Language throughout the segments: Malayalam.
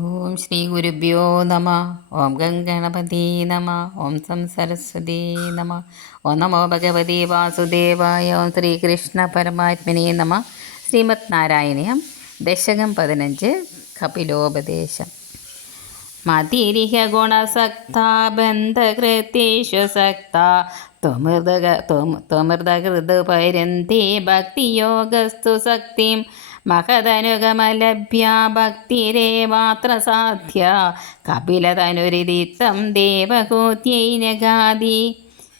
ഓം ശ്രീ ഗുരുഭ്യോ നമ. ഓം ഗംഗണപതി നമ. ഓം സം സരസ്വതി നമ. ഓം നമോ ഭഗവതി വാസുദേവായ ഓം ശ്രീകൃഷ്ണ പരമാത്മനെ നമ. ശ്രീമത് നാരായണീയം. ദശകം പതിനഞ്ച് കപിലോപദേശം. മതിരിഹ ഗുണസക്ത ബന്ധകൃത്യേഷു സക്ത. ത്വമൃതക ത്വമൃതകൃത് പരന്തി ഭക്തിയോഗസ്തു ശക്തിം മഹതനുഗമലഭ്യ ഭക്തിരേമാത്ര സാധ്യ കപിലതനുരിതിത്തം ദേവകൂത്യൈനഗാദി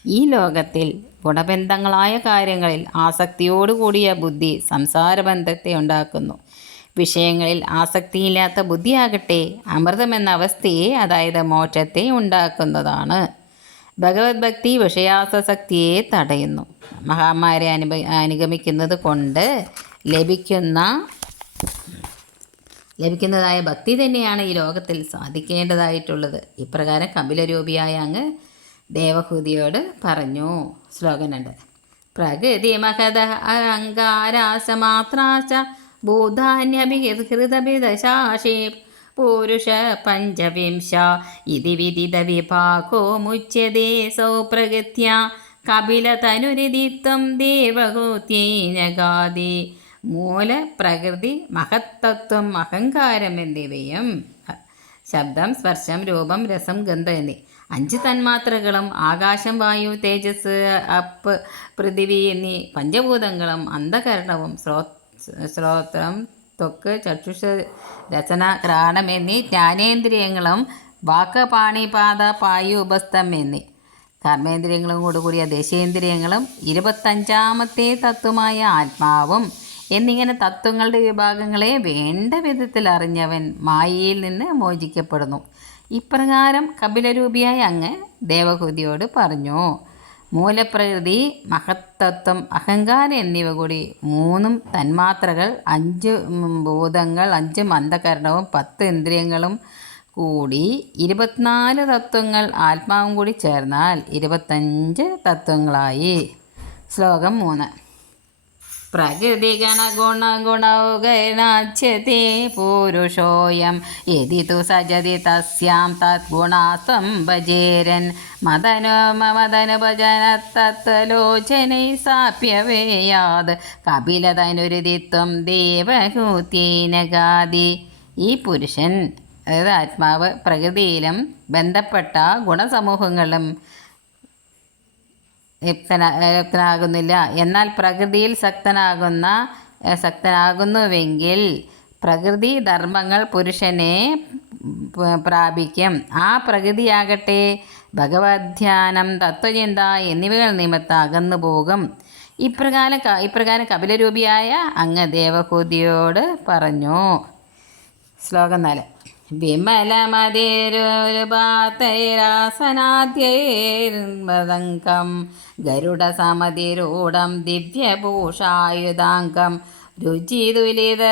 ഈ ലോകത്തിൽ ഗുണബന്ധങ്ങളായ കാര്യങ്ങളിൽ ആസക്തിയോടുകൂടിയ ബുദ്ധി സംസാരബന്ധത്തെ ഉണ്ടാക്കുന്നു. വിഷയങ്ങളിൽ ആസക്തിയില്ലാത്ത ബുദ്ധിയാകട്ടെ അമൃതമെന്ന അവസ്ഥയെ അതായത് മോക്ഷത്തെ ഉണ്ടാക്കുന്നതാണ്. ഭഗവത് ഭക്തി വിഷയാസക്തിയെ തടയുന്നു. മഹാമാരെ അനുഭ അനുഗമിക്കുന്നത് കൊണ്ട് ലഭിക്കുന്ന ലഭിക്കുന്നതായ ഭക്തി തന്നെയാണ് ഈ ലോകത്തിൽ സാധിക്കേണ്ടതായിട്ടുള്ളത്. ഇപ്രകാരം കപിലരൂപിയായ അങ്ങ് ദേവഹൂതിയോട് പറഞ്ഞു. ശ്ലോകം രണ്ട്. പ്രകൃതി മഹത അഹങ്കാരാസമാത്രാശ ഭൂതാന്യഭിഹൃതഭിദശാശേ പുരുഷ പഞ്ചവിംശ ഇതി വിദിത വിഭാഗോ മുച്യതേ സൗ പ്രകൃത്യ ദേവഹൂത്യേ ദേവഹൂത്യൈനഗാദി മൂല പ്രകൃതി മഹത്തത്വം അഹങ്കാരം എന്നിവയും ശബ്ദം സ്പർശം രൂപം രസം ഗന്ധം എന്നീ അഞ്ച് തന്മാത്രകളും ആകാശം വായു തേജസ് അപ്പ് പൃഥിവി എന്നീ പഞ്ചഭൂതങ്ങളും അന്ധകരണവും ശ്രോ ശ്രോത്രം ത്വക്ക് ചക്ഷുഷ രചന ഘ്രാണം എന്നീ ജ്ഞാനേന്ദ്രിയങ്ങളും വാക്ക് പാണിപാത പായു ഉപസ്ഥം എന്നീ കർമ്മേന്ദ്രിയങ്ങളും കൂടുകൂടിയ ദേശേന്ദ്രിയങ്ങളും ഇരുപത്തഞ്ചാമത്തെ തത്വമായ ആത്മാവും എന്നിങ്ങനെ തത്വങ്ങളുടെ വിഭാഗങ്ങളെ വേണ്ട വിധത്തിൽ അറിഞ്ഞവൻ മായയിൽ നിന്ന് മോചിക്കപ്പെടുന്നു. ഇപ്രകാരം കപിലരൂപിയായ അങ്ങ് ദേവഹൂതിയോട് പറഞ്ഞു മൂലപ്രകൃതി മഹത്തത്വം അഹങ്കാരം എന്നിവ കൂടി മൂന്നും തന്മാത്രകൾ അഞ്ച് ഭൂതങ്ങൾ അഞ്ച് മന്ദകരണവും പത്ത് ഇന്ദ്രിയങ്ങളും കൂടി ഇരുപത്തിനാല് തത്വങ്ങൾ ആത്മാവും കൂടി ചേർന്നാൽ ഇരുപത്തഞ്ച് തത്വങ്ങളായി. ശ്ലോകം മൂന്ന്. പ്രകൃതി ഗണഗുണ यदि പുരുഷോയം യതി തു സജതി തസ്യാം തദ്ഗുണാസ്വം ഭജേരൻ മദനു മദനു ഭജന തത്വലോചനൈ സാപ്യവേയാത് കപിലതനുരുതിത്വം ദേവഹൂത്യേനഗാദി ഈ പുരുഷൻ അതായത് ആത്മാവ് പ്രകൃതിയിലും ബന്ധപ്പെട്ട ഗുണസമൂഹങ്ങളിലും യുക്തന യുക്തനാകുന്നില്ല. എന്നാൽ പ്രകൃതിയിൽ ശക്തനാകുന്ന ശക്തനാകുന്നുവെങ്കിൽ പ്രകൃതി ധർമ്മങ്ങൾ പുരുഷനെ പ്രാപിക്കും. ആ പ്രകൃതിയാകട്ടെ ഭഗവത്യാനം തത്വചിന്ത എന്നിവകൾ നിമിത്തം അകന്നു പോകും. ഇപ്രകാരം ഇപ്രകാരം കപിലരൂപിയായ അങ്ങ് ദേവഹൂതിയോട് പറഞ്ഞു. ശ്ലോകം നാല്. വിമലമതിരുപാതൈരാസനാദ്യൈർമദങ്കം ഗരുഡസമതിരൂഢം ദിവ്യഭൂഷായുധാംഗം രുചിതുലിത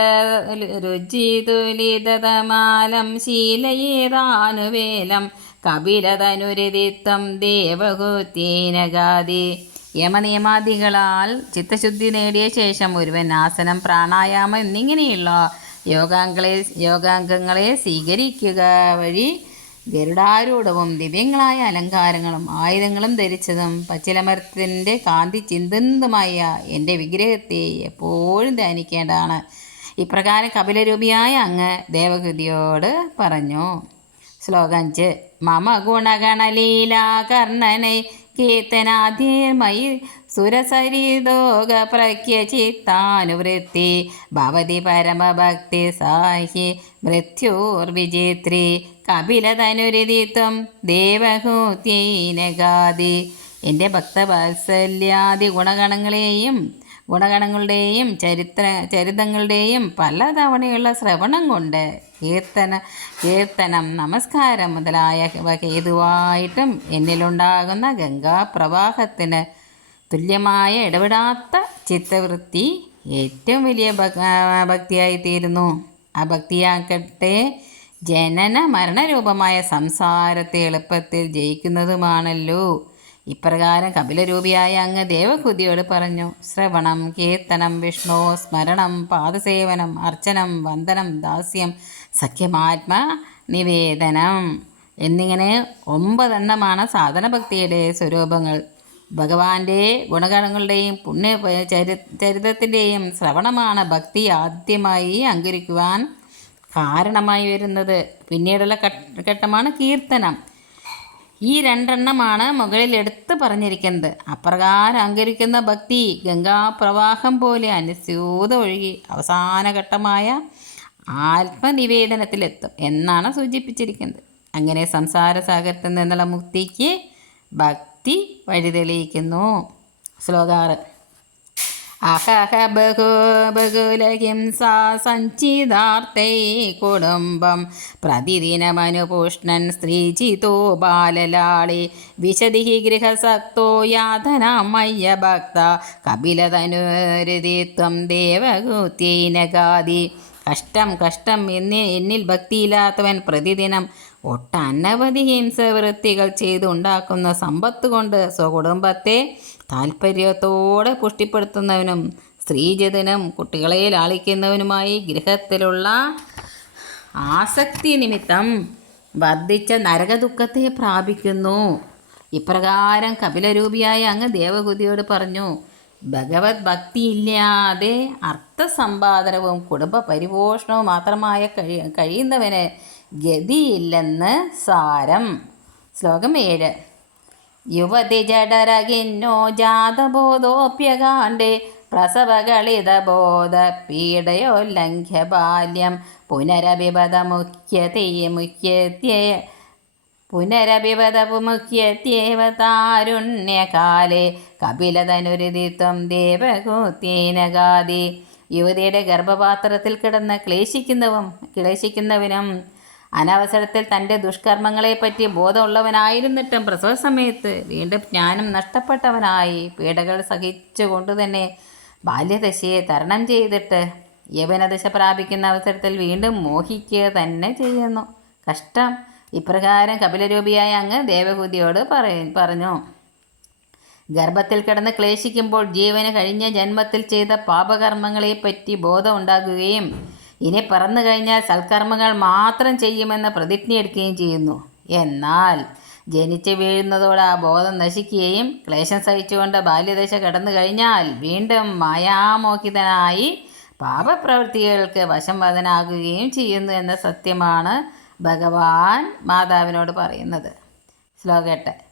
രുചിതുലിതമാലം ശീലയേതാനുവേലം കപിലതനുരതിത്വം ദേവഹൂത്യേനഗാതി യമനിയമാദികളാൽ ചിത്തശുദ്ധി നേടിയ ശേഷം ഒരുവൻ ആസനം പ്രാണായാമം എന്നിങ്ങനെയുള്ള യോഗാംഗങ്ങളെ യോഗാംഗങ്ങളെ സ്വീകരിക്കുക വഴി ഗരുഡാരൂഢവും ദിവ്യങ്ങളായ അലങ്കാരങ്ങളും ആയുധങ്ങളും ധരിച്ചതും പച്ചിലമരത്തിന്റെ കാന്തി ചിന്തുന്നതുമായ എന്റെ വിഗ്രഹത്തെ എപ്പോഴും ധ്യാനിക്കേണ്ടതാണ്. ഇപ്രകാരം കപിലരൂപിയായ അങ്ങ് ദേവഹൃതിയോട് പറഞ്ഞു. ശ്ലോകഞ്ച് മമ ഗുണഗണലീലാകർണനെ കീർത്തനാധീർമയി സുരസരിതോഗപ്രഖ്യചിത്താനുവൃത്തി ഭവതി പരമഭക്തി സാഹി മൃത്യോർവിജേത്രി കപിലതനുരതിത്വം ദേവഹൂത്യൈനഗാദി എന്റെ ഭക്തവാത്സല്യാദി ഗുണഗണങ്ങളെയും ഗുണഗണങ്ങളുടെയും ചരിത്ര ചരിതങ്ങളുടെയും പലതവണയുള്ള ശ്രവണം കൊണ്ട് കീർത്തന കീർത്തനം നമസ്കാരം മുതലായ ഹേതുവായിട്ടും എന്നിലുണ്ടാകുന്ന ഗംഗാപ്രവാഹത്തിന് തുല്യമായ ഇടപെടാത്ത ചിത്തവൃത്തി ഏറ്റവും വലിയ ഭക്തിയായിത്തീരുന്നു. ആ ഭക്തിയാക്കട്ടെ ജനന മരണരൂപമായ സംസാരത്തെ എളുപ്പത്തിൽ ജയിക്കുന്നതുമാണല്ലോ. ഇപ്രകാരം കപിലരൂപിയായ അങ്ങ് ദേവകുതിയോട് പറഞ്ഞു ശ്രവണം കീർത്തനം വിഷ്ണു സ്മരണം പാദസേവനം അർച്ചനം വന്ദനം ദാസ്യം സഖ്യമാത്മ നിവേദനം എന്നിങ്ങനെ ഒമ്പതെണ്ണമാണ് സാധനഭക്തിയുടെ സ്വരൂപങ്ങൾ. ഭഗവാന്റെ ഗുണഗണങ്ങളുടെയും പുണ്യ ചരി ചരിത്രത്തിന്റെയും ശ്രവണമാണ് ഭക്തി ആദ്യമായി അങ്കരിക്കുവാൻ കാരണമായി വരുന്നത്. പിന്നീടുള്ള ഘട്ട- ഘട്ടമാണ് കീർത്തനം. ഈ രണ്ടെണ്ണമാണ് മുകളിൽ എടുത്ത് പറഞ്ഞിരിക്കുന്നത്. അപ്രകാരം അങ്കരിക്കുന്ന ഭക്തി ഗംഗാപ്രവാഹം പോലെ അനുസ്യൂത ഒഴുകി അവസാന ഘട്ടമായ ആത്മനിവേദനത്തിലെത്തും എന്നാണ് സൂചിപ്പിച്ചിരിക്കുന്നത്. അങ്ങനെ സംസാര സാഗരത്തിൽ നിന്നുള്ള മുക്തിക്ക് ഭക്തി വഴിതെളിയിക്കുന്നു. ശ്ലോകാറ് അഹഹ ബഹു ബഹുലഹിംസാ സഞ്ചിതാർത്ഥൈ കുടുംബം. പ്രതിദിനമനുപുഷ്ണൻ സ്ത്രീജിതോ ബാലലാളി. വിശതി ഗൃഹസക്തോ യാതനാമയ്യ ഭക്ത കപിലതനുരതിത്വം ദേവകൂത്യൈനഗാദി കഷ്ടം കഷ്ടം എന്ന് എന്നിൽ ഭക്തിയില്ലാത്തവൻ പ്രതിദിനം ഒട്ടനവധി ഹിംസവൃത്തികൾ ചെയ്തുണ്ടാക്കുന്ന സമ്പത്ത് കൊണ്ട് സ്വകുടുംബത്തെ താല്പര്യത്തോടെ പുഷ്ടിപ്പെടുത്തുന്നവനും സ്ത്രീജതനും കുട്ടികളെ ലാളിക്കുന്നവനുമായി ഗൃഹത്തിലുള്ള ആസക്തി നിമിത്തം വർദ്ധിച്ച നരകദുഃഖത്തെ പ്രാപിക്കുന്നു. ഇപ്രകാരം കപിലരൂപിയായ അങ്ങ് ദേവഗുതിയോട് പറഞ്ഞു ഭഗവത് ഭക്തിയില്ലാതെ അർത്ഥസമ്പാദനവും കുടുംബ പരിപോഷണവും മാത്രമായ കഴി കഴിയുന്നവന് ഗതിയില്ലെന്ന് സാരം. ശ്ലോകം ഏഴ്. യുവതി ജഡരകിന്നോ ജാതബോധോപ്യകാണ്ടേ പ്രസവകളിതബോധ പീഡയോല്ലംഘ്യ ബാല്യം പുനരഭിപത മുഖ്യതീ മുഖ്യത്യേ പുനരഭിപതമുഖ്യത്യേവ താരുണ്യകാലേ കപിലതനുരുതിത്വം ദേവകൂത്യേനകാതി യുവതിയുടെ ഗർഭപാത്രത്തിൽ കിടന്ന് ക്ലേശിക്കുന്നവും ക്ലേശിക്കുന്നവനും അനവസരത്തിൽ തന്റെ ദുഷ്കർമ്മങ്ങളെപ്പറ്റി ബോധമുള്ളവനായിരുന്നിട്ടും പ്രസവ സമയത്ത് വീണ്ടും ജ്ഞാനം നഷ്ടപ്പെട്ടവനായി പീഡകൾ സഹിച്ചുകൊണ്ട് തന്നെ ബാല്യദശയെ തരണം ചെയ്തിട്ട് യവനദശ പ്രാപിക്കുന്ന അവസരത്തിൽ വീണ്ടും മോഹിക്കുക തന്നെ ചെയ്യുന്നു. കഷ്ടം. ഇപ്രകാരം കപിലരൂപിയായ അങ്ങ് ദേവഹൂതിയോട് പറഞ്ഞു. ഗർഭത്തിൽ കിടന്ന് ക്ലേശിക്കുമ്പോൾ ജീവന് കഴിഞ്ഞ ജന്മത്തിൽ ചെയ്ത പാപകർമ്മങ്ങളെപ്പറ്റി ബോധം ഉണ്ടാകുകയും ഇനി പറന്നു കഴിഞ്ഞാൽ സൽക്കർമ്മങ്ങൾ മാത്രം ചെയ്യുമെന്ന് പ്രതിജ്ഞയെടുക്കുകയും ചെയ്യുന്നു. എന്നാൽ ജനിച്ച് വീഴുന്നതോടെ ആ ബോധം നശിക്കുകയും ക്ലേശം സഹിച്ചുകൊണ്ട് ബാല്യദശ കടന്നു കഴിഞ്ഞാൽ വീണ്ടും മായാമോഹിതനായി പാപപ്രവൃത്തികൾക്ക് വശംവദനാകുകയും ചെയ്യുന്നു എന്ന സത്യമാണ് ഭഗവാൻ മാതാവിനോട് പറയുന്നത്. ശ്ലോകെട്ട്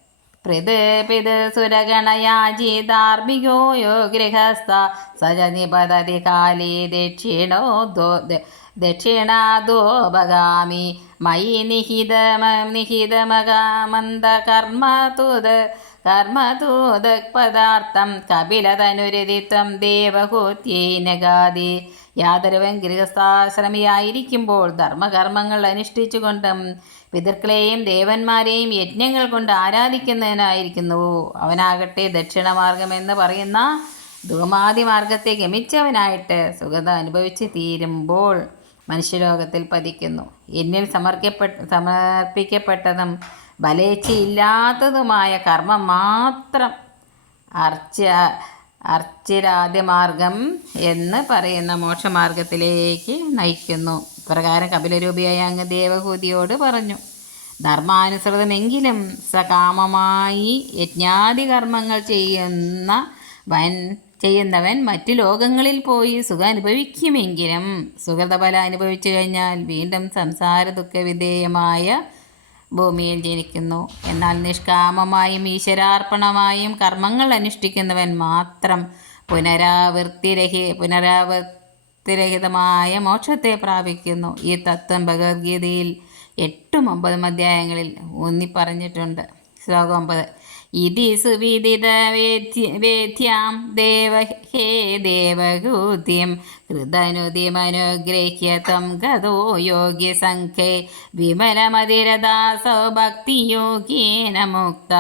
പൃത് പിത് സുരഗണയാജി ധാർമ്മികോ യോ ഗൃഹസ്ഥ സജ പദതി കാലി ദക്ഷിണോ ദക്ഷിണാദോപഗാമി മയി നിഹിതമ നിഹിതമകാമന്ത കർമ്മ തുത് കർമ്മ പദാർത്ഥം കപിലതനുരതിത്വം ദേവഹൂത്യേനഗാദി. യാതൊരുവൻ ഗൃഹസ്ഥാശ്രമിയായിരിക്കുമ്പോൾ ധർമ്മകർമ്മങ്ങൾ അനുഷ്ഠിച്ചുകൊണ്ടും പിതൃക്കളെയും ദേവന്മാരെയും യജ്ഞങ്ങൾ കൊണ്ട് ആരാധിക്കുന്നതിനായിരിക്കുന്നുവോ അവനാകട്ടെ ദക്ഷിണമാർഗമെന്ന് പറയുന്ന ധൂമാതി മാർഗത്തെ ഗമിച്ചവനായിട്ട് സുഗത അനുഭവിച്ച് തീരുമ്പോൾ മനുഷ്യലോകത്തിൽ പതിക്കുന്നു. എന്നിൽ സമർക്കപ്പെട്ട സമർപ്പിക്കപ്പെട്ടതും ബലേച്ഛയില്ലാത്തതുമായ കർമ്മം മാത്രം അർച്ച അർച്ചിരാദ്യമാർഗം എന്ന് പറയുന്ന മോക്ഷമാർഗത്തിലേക്ക് നയിക്കുന്നു. പ്രകാരം കപിലരൂപിയായ അങ്ങ് ദേവഹൂതിയോട് പറഞ്ഞു ധർമാനുസൃതമെങ്കിലും സകാമമായി യജ്ഞാതി കർമ്മങ്ങൾ ചെയ്യുന്ന വൻ ചെയ്യുന്നവൻ മറ്റു ലോകങ്ങളിൽ പോയി സുഖം അനുഭവിക്കുമെങ്കിലും സുഹൃതഫലം അനുഭവിച്ചു കഴിഞ്ഞാൽ വീണ്ടും സംസാര ദുഃഖവിധേയമായ ഭൂമിയിൽ ജനിക്കുന്നു. എന്നാൽ നിഷ്കാമമായും ഈശ്വരാർപ്പണമായും കർമ്മങ്ങൾ അനുഷ്ഠിക്കുന്നവൻ മാത്രം പുനരാവൃത്തിരഹി പുനരാവൃത്തിരഹിതമായ മോക്ഷത്തെ പ്രാപിക്കുന്നു. ഈ തത്വം ഭഗവത്ഗീതയിൽ എട്ടും ഒമ്പതും അധ്യായങ്ങളിൽ ഊന്നി പറഞ്ഞിട്ടുണ്ട് ശ്ലോകം ഒമ്പത്. ഇതി സുവിദിത വേദ്യ ദേവ ഹേ ദേവഹൂതിം. കൃതനുതിമനുഗ്രഹ്യ തം ഗതോ യോഗ്യസംഖ്യേ വിമലമതിരദാസോ ഭക്തിയോഗേന മുക്ത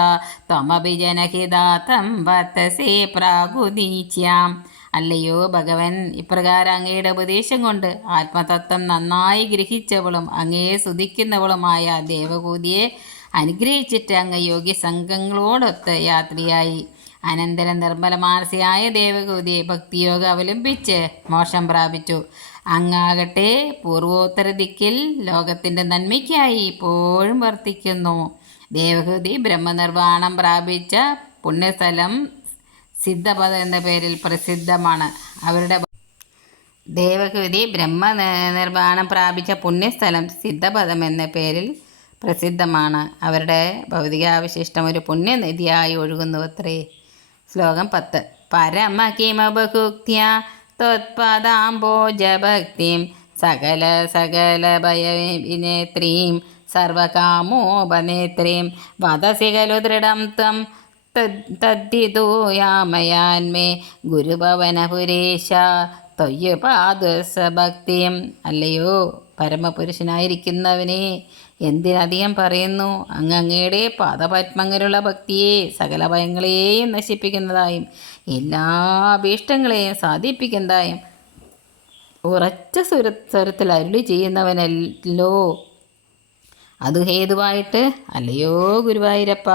തമഭിജനഹിതാതം ജനഹിതാതം വർത്തസേ പ്രാഗുദീച്യാം. അല്ലയോ ഭഗവൻ ഇപ്രകാരം അങ്ങയുടെ ഉപദേശം കൊണ്ട് ആത്മതത്വം നന്നായി ഗ്രഹിച്ചവളും അങ്ങയെ സ്തുതിക്കുന്നവളുമായ ദേവകൂതിയെ അനുഗ്രഹിച്ചിട്ട് അങ്ങ് യോഗ്യ സംഘങ്ങളോടൊത്ത് യാത്രയായി. അനന്തരം നിർമ്മല മാർസിയായ ദേവകൂതിയെ ഭക്തിയോഗം അവലംബിച്ച് മോക്ഷം പ്രാപിച്ചു. അങ്ങാകട്ടെ പൂർവോത്തര ദിക്കിൽ ലോകത്തിന്റെ നന്മയ്ക്കായി ഇപ്പോഴും വർത്തിക്കുന്നു. ദേവഗതി ബ്രഹ്മനിർവാണം പ്രാപിച്ച പുണ്യസ്ഥലം സിദ്ധപദ എന്ന പേരിൽ പ്രസിദ്ധമാണ്. അവരുടെ ദേവഗതി ബ്രഹ്മ നിർവാണം പ്രാപിച്ച പുണ്യസ്ഥലം സിദ്ധപദം എന്ന പേരിൽ പ്രസിദ്ധമാണ്. അവരുടെ ഭൗതികാവശിഷ്ടം ഒരു പുണ്യനിധിയായി ഒഴുകുന്നുവത്രേ ശ്ലോകം പത്ത്. പരമകിമബഹുക്ത്യ ത്വത്പദാംബോജഭക്തിം സകല സകല ഭയവിനേത്രീം സർവകാമോപനേത്രീം വദസി ഖലു ദൃഢം ത്വം തദ്ധിതൂയാമയാന്മേ ഗുരുഭവനപുരേശ തൊയ്യ് പാദസഭക്തിയും അല്ലയോ പരമപുരുഷനായിരിക്കുന്നവനെ. എന്തിനധികം പറയുന്നു? അങ്ങയുടെ പാദപത്മങ്ങളുള്ള ഭക്തിയെ സകല ഭയങ്ങളെയും നശിപ്പിക്കുന്നതായും എല്ലാ അഭീഷ്ടങ്ങളെയും സാധിപ്പിക്കുന്നതായും ഉറച്ച സ്വര സ്വരത്തിൽ അരുളി ചെയ്യുന്നവനല്ലോ. അത് ഹേതുവായിട്ട് അല്ലയോ ഗുരുവായൂരപ്പ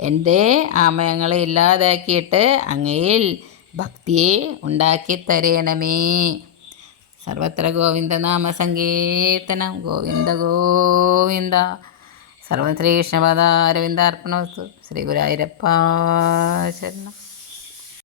എന്റെ ആമയങ്ങളെ ഇല്ലാതാക്കിയിട്ട് അങ്ങയിൽ ഭക്തിയെ ഉണ്ടാക്കി തരേണമേ സർവത്ര ഗോവിന്ദനാമ സങ്കീർത്തനം ഗോവിന്ദ ഗോവിന്ദ. സർവശ്രീകൃഷ്ണപദ അരവിന്ദാർപ്പണവസ്തു ശ്രീ ഗുരായൂരപ്പ ശരണം.